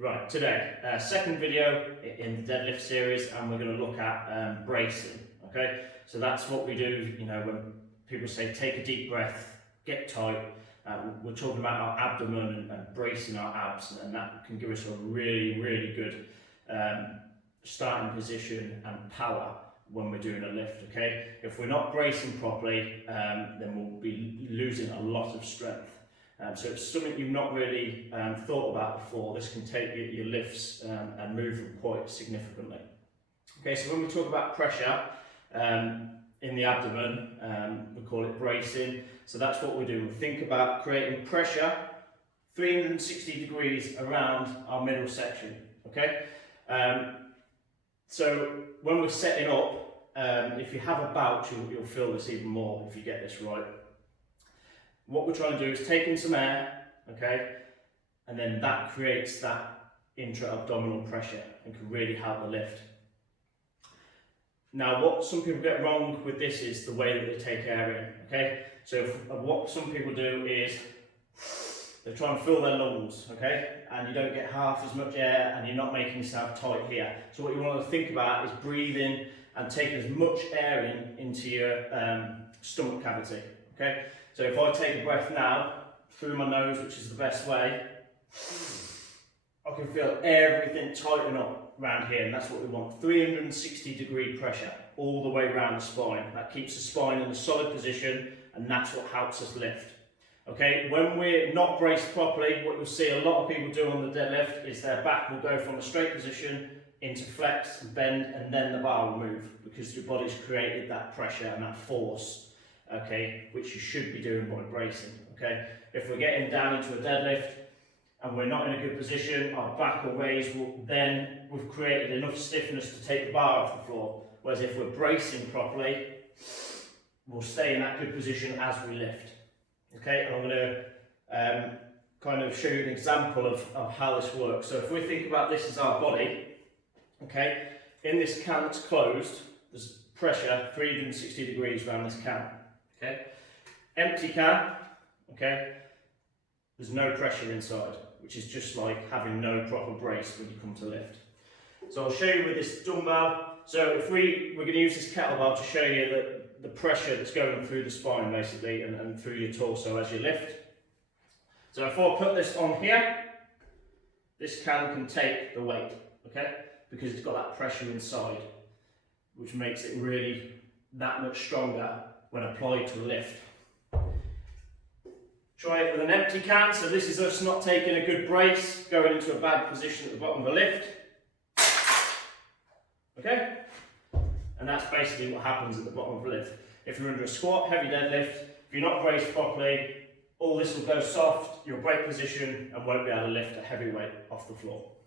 Right, today, second video in the deadlift series, and we're going to look at bracing. Okay, so that's what we do. You know, when people say take a deep breath, get tight, we're talking about our abdomen and bracing our abs, and that can give us a really good starting position and power when we're doing a lift. Okay, if we're not bracing properly, then we'll be losing a lot of strength. So it's something you've not really thought about before. This can take your lifts and move them quite significantly. Okay, so when we talk about pressure in the abdomen, we call it bracing. So that's what we do. We think about creating pressure 360 degrees around our middle section. Okay, so when we're setting up, if you have a bouch, you'll feel this even more if you get this right. What we're trying to do is take in some air, okay, and then that creates that intra-abdominal pressure and can really help the lift. Now, what some people get wrong with this is the way that they take air in, okay? So what some people do is they try and fill their lungs, okay, and you don't get half as much air and you're not making yourself tight here. So what you want to think about is breathing and taking as much air into your stomach cavity, okay? So if I take a breath now, through my nose, which is the best way, I can feel everything tighten up around here, and that's what we want. 360 degree pressure all the way around the spine. That keeps the spine in a solid position, and that's what helps us lift. Okay, when we're not braced properly, what you'll see a lot of people do on the deadlift is their back will go from a straight position into flex and bend, and then the bar will move, because your body's created that pressure and that force. Okay, which you should be doing by bracing. Okay, if we're getting down into a deadlift and we're not in a good position, our back or raise then we've created enough stiffness to take the bar off the floor. Whereas if we're bracing properly, we'll stay in that good position as we lift. Okay, and I'm going to kind of show you an example of how this works. So if we think about this as our body, okay, in this can that's closed, there's pressure 360 degrees around this can. Okay, empty can, okay, there's no pressure inside, which is just like having no proper brace when you come to lift. So I'll show you with this dumbbell. So if we're going to use this kettlebell to show you the pressure that's going through the spine basically and through your torso as you lift. So if I put this on here, this can take the weight, okay, because it's got that pressure inside, which makes it really that much stronger when applied to a lift. Try it with an empty can. So this is us not taking a good brace, going into a bad position at the bottom of the lift. Okay? And that's basically what happens at the bottom of the lift. If you're under a squat, heavy deadlift, if you're not braced properly, all this will go soft, you'll break position and won't be able to lift a heavy weight off the floor.